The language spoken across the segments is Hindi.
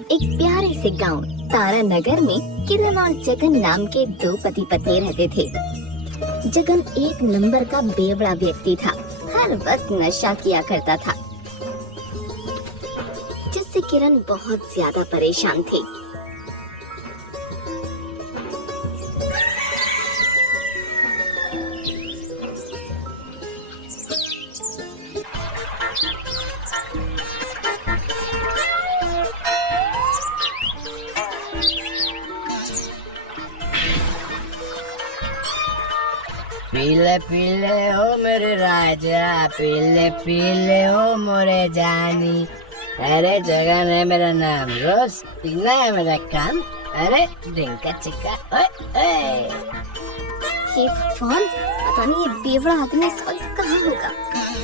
एक प्यारे से गांव तारा नगर में किरण और जगन नाम के दो पति पत्नी रहते थे। जगन एक नंबर का बेवड़ा व्यक्ति था, हर वक्त नशा किया करता था, जिससे किरण बहुत ज्यादा परेशान थी। पीले पीले हो मेरे राजा, पीले पीले हो मोरे जानी। अरे जगन है मेरा नाम, रोज पीना है मेरा काम। अरे ड्रिंका चिक्का हे भगवान, पता नहीं ये बेवड़ा आदमी इस वक्त कहाँ होगा।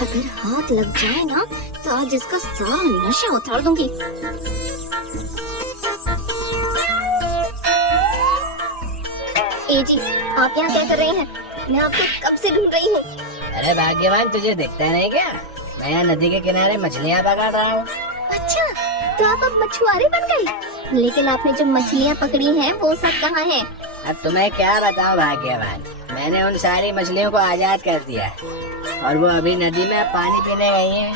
अगर हाथ लग जाए ना तो आज इसका सारा नशा उतार दूंगी। ए जी, आप यहाँ क्या कर रहे हैं? मैं आपको कब से ढूंढ रही हूँ। अरे भाग्यवान, तुझे दिखता नहीं क्या? मैं यहाँ नदी के किनारे मछलियाँ पकड़ रहा हूँ। अच्छा, तो आप अब मछुआरे बन गए। लेकिन आपने जो मछलियाँ पकड़ी हैं वो सब कहाँ हैं? अब तुम्हें क्या बताऊँ भाग्यवान, मैंने उन सारी मछलियों को आजाद कर दिया है और वो अभी नदी में पानी पीने गई हैं।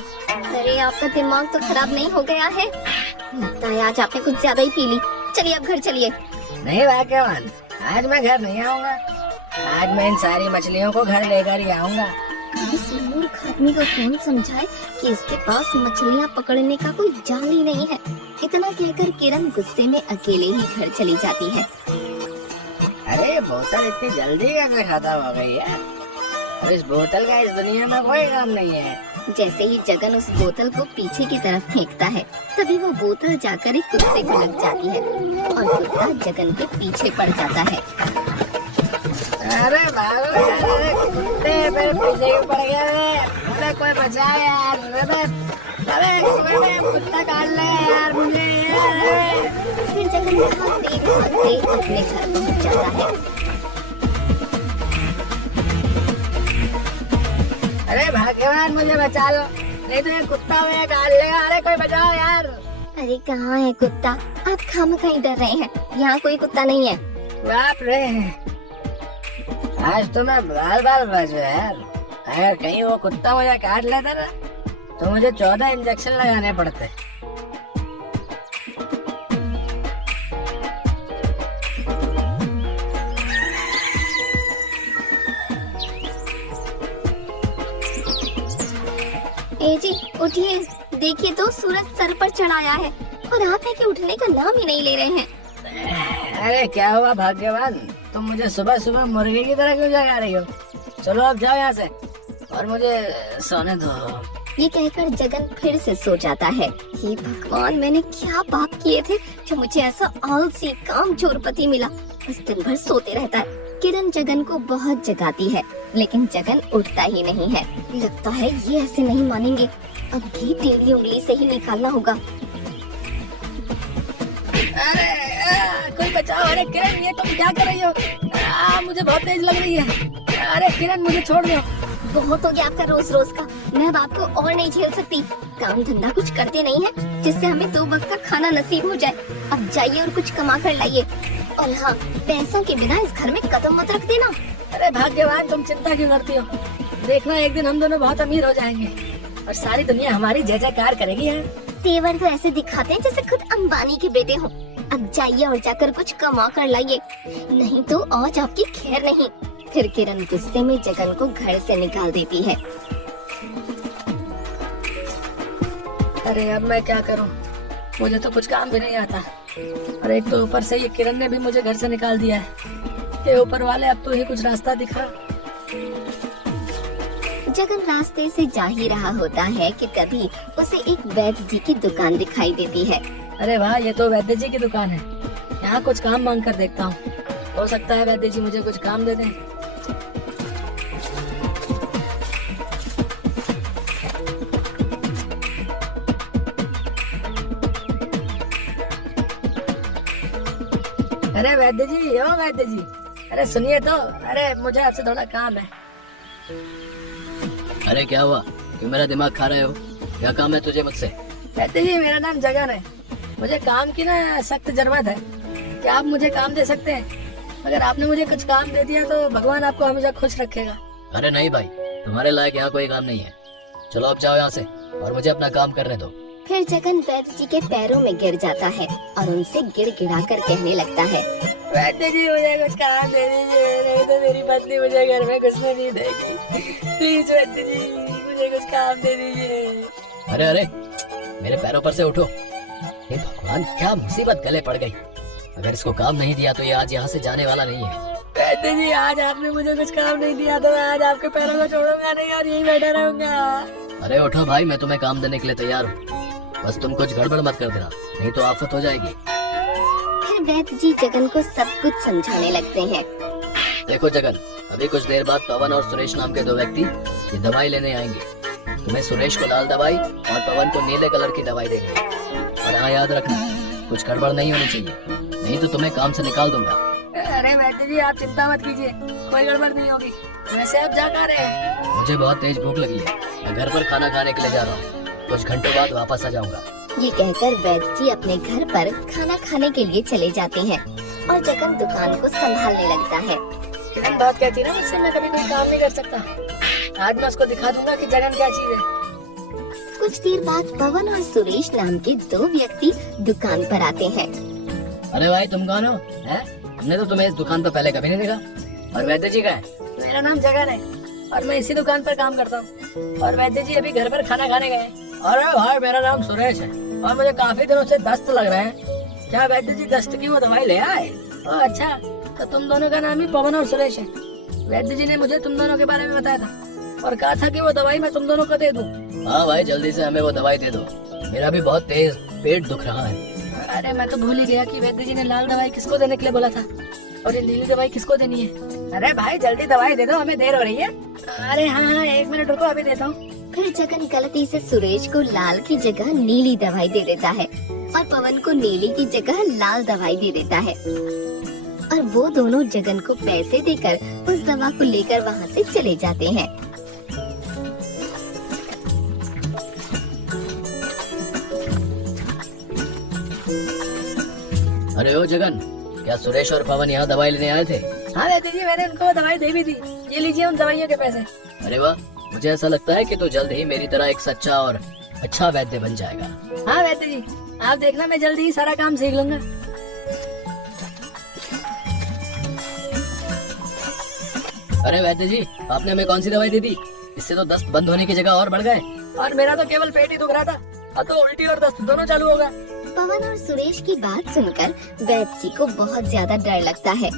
अरे आपका दिमाग तो खराब नहीं हो गया है? लगता है आज आपने कुछ ज्यादा ही पी ली। चलिए अब घर चलिए। नहीं भाग्यवान, आज मैं घर नहीं आऊँगा। आज मैं इन सारी मछलियों को घर लेकर ही आऊँगा। इस मूर्ख आदमी को कौन समझाए कि इसके पास मछलियाँ पकड़ने का कोई जाल ही नहीं है। इतना कहकर किरण गुस्से में अकेले ही घर चली जाती है। अरे ये बोतल इतनी जल्दी कैसे खत्म हो गई है? और इस बोतल का इस दुनिया में कोई काम नहीं है। जैसे ही जगन उस बोतल को पीछे की तरफ फेंकता है, तभी वो बोतल जाकर एक कुत्ते को लग जाती है और कुत्ता जगन के पीछे पड़ जाता है। अरे भागो यार, कुत्ते मेरे पीछे क्यों पड़ गया है? अरे कोई बचाए यार, अरे कुत्ता काट ले यार मुझे। फिर जगन भागते अपने घर पहुंच जाता है। अरे भाग्यवान, मुझे बचा लो, नहीं तो ये कुत्ता मुझे काट लेगा। अरे कोई बचाओ यार। अरे कहाँ है कुत्ता? आप खामखा ही डर रहे हैं, यहाँ कोई कुत्ता नहीं है। बाप रे, आज तो मैं बाल बाल बच गया यार। अगर कहीं वो कुत्ता मुझे काट लेता ना तो मुझे 14 इंजेक्शन लगाने पड़ते। ए जी उठिए, देखिए तो सूरज सर पर चढ़ाया है और आप है कि उठने का नाम ही नहीं ले रहे हैं। अरे क्या हुआ भाग्यवान, तुम मुझे सुबह सुबह मुर्गे की तरह क्यों जगा रही हो? चलो अब जाओ यहाँ से और मुझे सोने दो। ये कहकर जगन फिर से सो जाता है। हे भगवान, मैंने क्या पाप किए थे जो मुझे ऐसा आलसी कामचोर पति मिला। बस दिन भर सोते रहता है। किरण जगन को बहुत जगाती है, लेकिन जगन उठता ही नहीं है। लगता है ये ऐसे नहीं मानेंगे, अब भी टेढ़ी उंगली से ही निकालना होगा। अरे कोई बचाओ। अरे किरण, ये तुम क्या कर रही हो? मुझे बहुत तेज लग रही है। अरे किरण, मुझे छोड़ दो। बहुत हो गया आपका रोज रोज का, मैं अब आपको और नहीं झेल सकती। काम धंधा कुछ करते नहीं है जिससे हमें 2 वक्त का खाना नसीब हो जाए। अब जाइए और कुछ कमा कर लाइए। और हाँ, पैसों के बिना इस घर में कदम मत रख देना। अरे भाग्यवान, तुम चिंता क्यों करती हो? देखना, एक दिन हम दोनों बहुत अमीर हो जाएंगे और सारी दुनिया हमारी जय जयकार करेगी यार। तेवर तो ऐसे दिखाते हैं जैसे खुद अंबानी के बेटे हो। अब जाइए और जाकर कुछ कमा कर लाइए, नहीं तो आज आपकी खैर नहीं। फिर किरण गुस्से में जगन को घर से निकाल देती है। अरे अब मैं क्या करूं? मुझे तो कुछ काम भी नहीं आता और एक तो ऊपर से ये किरण ने भी मुझे घर से निकाल दिया है। ये ऊपर वाले, अब तो ही कुछ रास्ता दिखा। जगन रास्ते से जा ही रहा होता है कि तभी उसे एक वैद्य जी की दुकान दिखाई देती है। अरे वाह, ये तो वैद्य जी की दुकान है। यहाँ कुछ काम मांग कर देखता हूँ, हो सकता है वैद्य जी मुझे कुछ काम दे दें। अरे वैद्य जी, ओ वैद्य जी, अरे सुनिए तो। अरे मुझे आपसे थोड़ा काम है। अरे क्या हुआ, क्यों मेरा दिमाग खा रहे हो? क्या काम है तुझे मुझसे? वैद्य जी, मेरा नाम जगन है मुझे काम की ना सख्त जरूरत है। क्या आप मुझे काम दे सकते हैं? अगर आपने मुझे कुछ काम दे दिया तो भगवान आपको हमेशा खुश रखेगा। अरे नहीं भाई, तुम्हारे लायक यहाँ कोई काम नहीं है। चलो अब जाओ यहाँ से और मुझे अपना काम करने दो। फिर जगन वैद्य जी के पैरों में गिर जाता है और उनसे गिड़गिड़ा कर कहने लगता है, वैद्य जी मुझे कुछ काम दे दीजिए, नहीं तो मेरी पत्नी मुझे घर में घुसने नहीं देगी। प्लीज वैद्य जी मुझे कुछ काम दे दीजिए। अरे अरे, मेरे पैरों पर से उठो। हे भगवान, क्या मुसीबत गले पड़ गई। अगर इसको काम नहीं दिया तो ये आज यहाँ से जाने वाला नहीं है। वैद्य जी आज आपने मुझे कुछ काम नहीं दिया तो मैं आज आपके पैरों को छोड़ूंगा नहीं और यहीं बैठा रहूंगा। अरे उठो भाई, मैं तुम्हें काम देने के लिए तैयार हूँ। बस तुम कुछ गड़बड़ मत कर देना, नहीं तो आफत हो जाएगी। फिर वैद्य जी जगन को सब कुछ समझाने लगते हैं। देखो जगन, अभी कुछ देर बाद पवन और सुरेश नाम के दो व्यक्ति ये दवाई लेने आएंगे। तुम्हें सुरेश को लाल दवाई और पवन को नीले कलर की दवाई देंगे। और हाँ, याद रखना कुछ गड़बड़ नहीं होनी चाहिए, नहीं तो तुम्हें काम से निकाल दूंगा। अरे वैद्य जी आप चिंता मत कीजिए, कोई गड़बड़ नहीं होगी। वैसे आप जा कहाँ रहे हैं? मुझे बहुत तेज भूख लगी है, मैं घर पर खाना खाने के लिए जा रहा हूँ। कुछ घंटों बाद वापस आ जाऊंगा। ये कहकर वैद्य जी अपने घर पर खाना खाने के लिए चले जाते हैं और जगन दुकान को संभालने लगता है। किरण बात कहती है ना मुझसे मैं कभी कोई काम नहीं कर सकता। आज मैं उसको दिखा दूंगा कि जगन क्या चीज है। कुछ देर बाद पवन और सुरेश नाम के दो व्यक्ति दुकान पर आते हैं। अरे भाई, तुम कौन हो? हैं? हमने तो तुम्हें इस दुकान पर पहले कभी नहीं देखा। और वैद्य जी का है? मेरा नाम जगन है और मैं इसी दुकान पर काम करता हूँ। और वैद्य जी अभी घर पर खाना खाने गए। अरे भाई, मेरा नाम सुरेश है और मुझे काफी दिनों से दस्त लग रहे हैं। क्या वैद्य जी दस्त की वो दवाई ले आए? ओह अच्छा, तो तुम दोनों का नाम ही पवन और सुरेश है। वैद्य जी ने मुझे तुम दोनों के बारे में बताया था और कहा था कि वो दवाई मैं तुम दोनों को दे दूं। हाँ भाई, जल्दी से हमें वो दवाई दे दो, मेरा भी बहुत तेज पेट दुख रहा है। अरे मैं तो भूल ही गया कि वैद्य जी ने लाल दवाई किसको देने के लिए बोला था और ये नीली दवाई किसको देनी है। अरे भाई जल्दी दवाई दे दो, हमें देर हो रही है। अरे हाँ, 1 मिनट रुको, अभी देता हूँ। फिर जगन गलती से सुरेश को लाल की जगह नीली दवाई दे देता है और पवन को नीली की जगह लाल दवाई दे देता है और वो दोनों जगन को पैसे देकर उस दवा को लेकर वहाँ से चले जाते हैं। अरे ओ जगन, क्या सुरेश और पवन यहाँ दवाई लेने आए थे? हाँ वैद्य जी, मैंने उनको दवाई दे भी दी। ये लीजिए उन दवाइयों के पैसे। अरे वाह, मुझे ऐसा लगता है कि तू जल्द ही मेरी तरह एक सच्चा और अच्छा वैद्य बन जाएगा। हाँ वैद्य जी, आप देखना मैं जल्दी ही सारा काम सीख लूंगा। अरे वैद्य जी, आपने हमें कौन सी दवाई दे दी? इससे तो दस्त बंद होने की जगह और बढ़ गए। और मेरा तो केवल पेट ही दुख रहा था, अब तो उल्टी और दस्त दोनों चालू होगा। पवन और सुरेश की बात सुनकर वैद्य जी को बहुत ज्यादा डर लगता है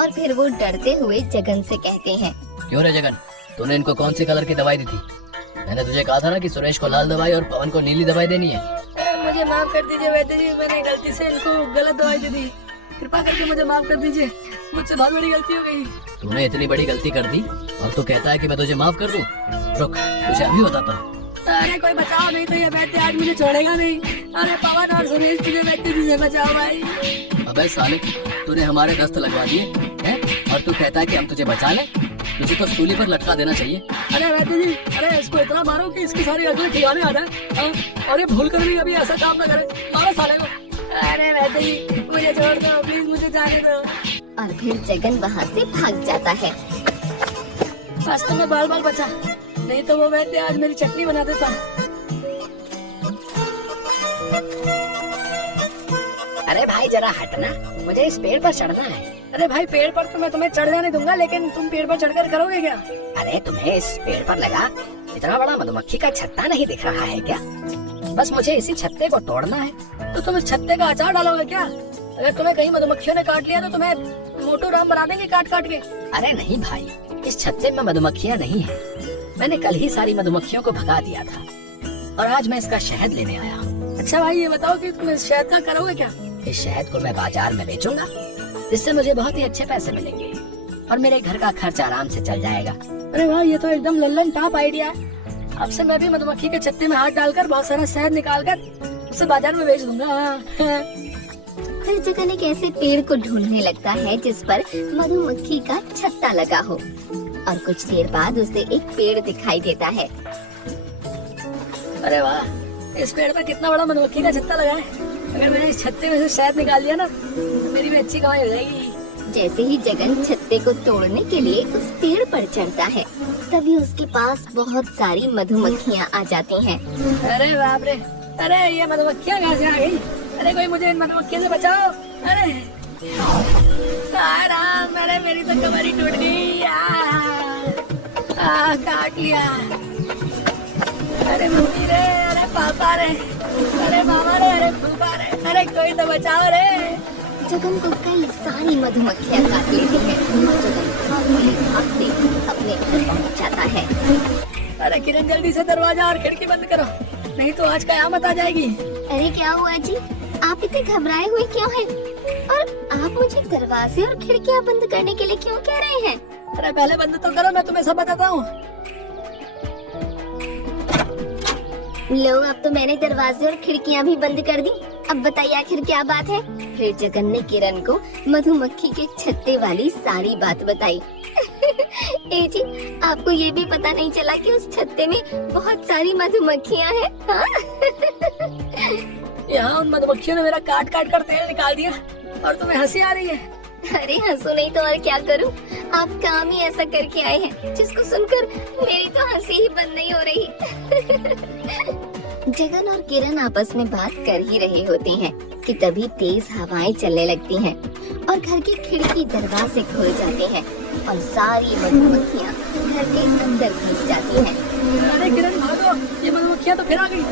और फिर वो डरते हुए जगन से कहते हैं, क्यों रे जगन, तूने इनको कौन सी कलर की दवाई दी थी? मैंने तुझे कहा था ना कि सुरेश को लाल दवाई और पवन को नीली दवाई देनी है। मुझे माफ कर दीजिए वैद्य जी, मैंने गलती से इनको गलत दवाई दे दी। कृपा करके मुझे माफ कर दीजिए, मुझसे बहुत बड़ी गलती हो गई। तूने इतनी बड़ी गलती कर दी और तू कहता है कि मैं तुझे माफ कर दूं? रुक, तुझे अभी बताता हूँ। अरे कोई बचाओ, नहीं तो ये वैद्य आज मुझे छोड़ेगा नहीं। अरे पवन और सुरेश, मुझे वैद्य जी से बचाओ भाई। अबे साले, तूने हमारे दस्त लगवा दिए हैं और तू कहता है कि हम तुझे बचा लें? तुझे तो सूली पर लटका देना चाहिए। अरे वैद्य जी, अरे इसको इतना मारो कि इसकी सारी अकल ठिकाने आ जाए और ये भूल कर भी अभी ऐसा काम न करे। मारो साले को। अरे वैद्य जी, मुझे छोड़ दो प्लीज, मुझे जाने दो। और फिर जगन वहाँ से भाग जाता है। बस तुम्हें बाल बाल बचा, नहीं तो वो वैद्य आज मेरी चटनी बना देता। अरे भाई जरा हटना, मुझे इस पेड़ पर चढ़ना है। अरे भाई पेड़ पर तो मैं तुम्हें चढ़ जाने दूंगा, लेकिन तुम पेड़ पर चढ़कर करोगे क्या? अरे तुम्हें इस पेड़ पर लगा इतना बड़ा मधुमक्खी का छत्ता नहीं दिख रहा है क्या? बस मुझे इसी छत्ते को तोड़ना है। तो तुम इस छत्ते का अचार डालोगे क्या? अगर तुम्हें कहीं मधुमक्खियों ने काट लिया तो तुम्हें मोटू राम बना देंगे काट काट के। अरे नहीं भाई, इस छत्ते में मधुमक्खियाँ नहीं है। मैंने कल ही सारी मधुमक्खियों को भगा दिया था और आज मैं इसका शहद लेने आया हूँ। अच्छा भाई ये बताओ कि तुम इस शहद का करोगे क्या? इस शहद को मैं बाजार में बेचूंगा, जिससे मुझे बहुत ही अच्छे पैसे मिलेंगे और मेरे घर का खर्च आराम से चल जाएगा। अरे भाई ये तो एकदम लल्लन टॉप आइडिया है। अब से मैं भी मधुमक्खी के छत्ते में हाथ डालकर बहुत सारा शहद निकाल कर उसे बाजार में बेच दूंगा। फिर जगन एक ऐसे पेड़ को ढूंढने लगता है जिस पर मधुमक्खी का छत्ता लगा हो और कुछ देर बाद उसे एक पेड़ दिखाई देता है। अरे वाह, इस पेड़ पर कितना बड़ा मधुमक्खी का छत्ता लगा है। अगर मैंने इस छत्ते में से शहद निकाल लिया ना तो मेरी भी अच्छी कमाई हो जाएगी। जैसे ही जगन छत्ते को तोड़ने के लिए उस पेड़ पर चढ़ता है, तभी उसके पास बहुत सारी मधुमक्खियाँ आ जाती हैं। अरे बाप रे, अरे ये मधुमक्खियाँ कहाँ से आ गई? अरे कोई मुझे इन मधुमक्खियों से बचाओ। अरे राम, अरे मेरी तो कमर ही टूट गई। काट लिया। अरे मम्मी रे, अरे पापा रे, अरे मामा रे, अरे फूफा रे, अरे कोई तो बचाओ रे। जगन को कई सारी मधुमक्खियाँ काट लेती हैं और जगन भागते अपने घर पहुँच जाता है। अरे किरण, जल्दी से दरवाजा और खिड़की बंद करो, नहीं तो आज कयामत आ जाएगी। अरे क्या हुआ जी, आप इतने घबराए हुए क्यों हैं? और आप मुझे दरवाजे और खिड़कियाँ बंद करने के लिए क्यों कह रहे हैं? अरे पहले बंद तो करो, मैं तुम्हें सब बताता हूँ। लो, अब तो मैंने दरवाजे और खिड़कियाँ भी बंद कर दी। अब बताइए आखिर क्या बात है? फिर जगन ने किरण को मधुमक्खी के छत्ते वाली सारी बात बताई। ए जी, आपको ये भी पता नहीं चला कि उस छत्ते में बहुत सारी मधुमक्खियाँ हैं? हाँ? यहाँ उन मधुमक्खियों ने मेरा काट काट कर तेल निकाल दिया और तुम्हें हंसी आ रही है। अरे हंसू नहीं तो और क्या करूं? आप काम ही ऐसा करके आए हैं जिसको सुनकर मेरी तो हंसी ही बंद नहीं हो रही। जगन और किरण आपस में बात कर ही रहे होते हैं कि तभी तेज हवाएं चलने लगती हैं और घर की खिड़की दरवाजे खुल जाते हैं और सारी मधुमक्खियाँ घर के अंदर घुस जाती हैं। अरे किरण भागो, ये मधुमक्खियाँ तो फिर आ गई।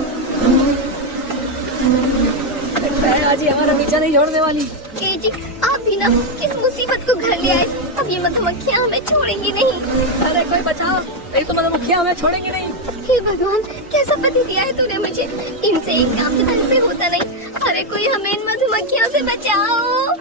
लगता है आज ही हमारा पीछा नहीं छोड़ने वाली। ए जी, आप भी ना किस मुसीबत को घर ले आए? अब ये मधुमक्खियाँ हमें छोड़ेंगी नहीं। अरे कोई बचाओ, नहीं तो मधुमक्खियाँ हमें छोड़ेंगी नहीं। हे भगवान, कैसा पति दिया है तूने मुझे? इनसे एक काम तो ढंग से होता नहीं। अरे कोई हमें इन मधुमक्खियों से बचाओ।